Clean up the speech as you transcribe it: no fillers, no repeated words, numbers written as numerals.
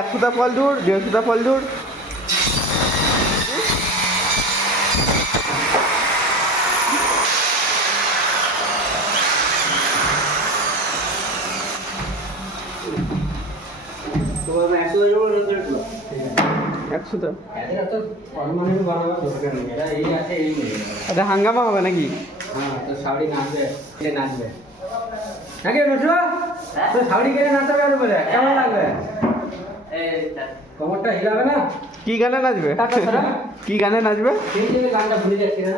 একশোটা ফল দূর, 150টা ফল দূর। একশোটা হাঙ্গামা হবে নাকি? হ্যাঁ, তো সাউরি নাচবে, নাচবে নাকি বুঝলো? তো সাউরি কেটে নাচতে পারবে বলে কেমন লাগবে? কোমরটা হিলাবে না? কি গানে নাচবে? কি গানে নাচবে? সেই যে গানটা ভুলে যাচ্ছি না।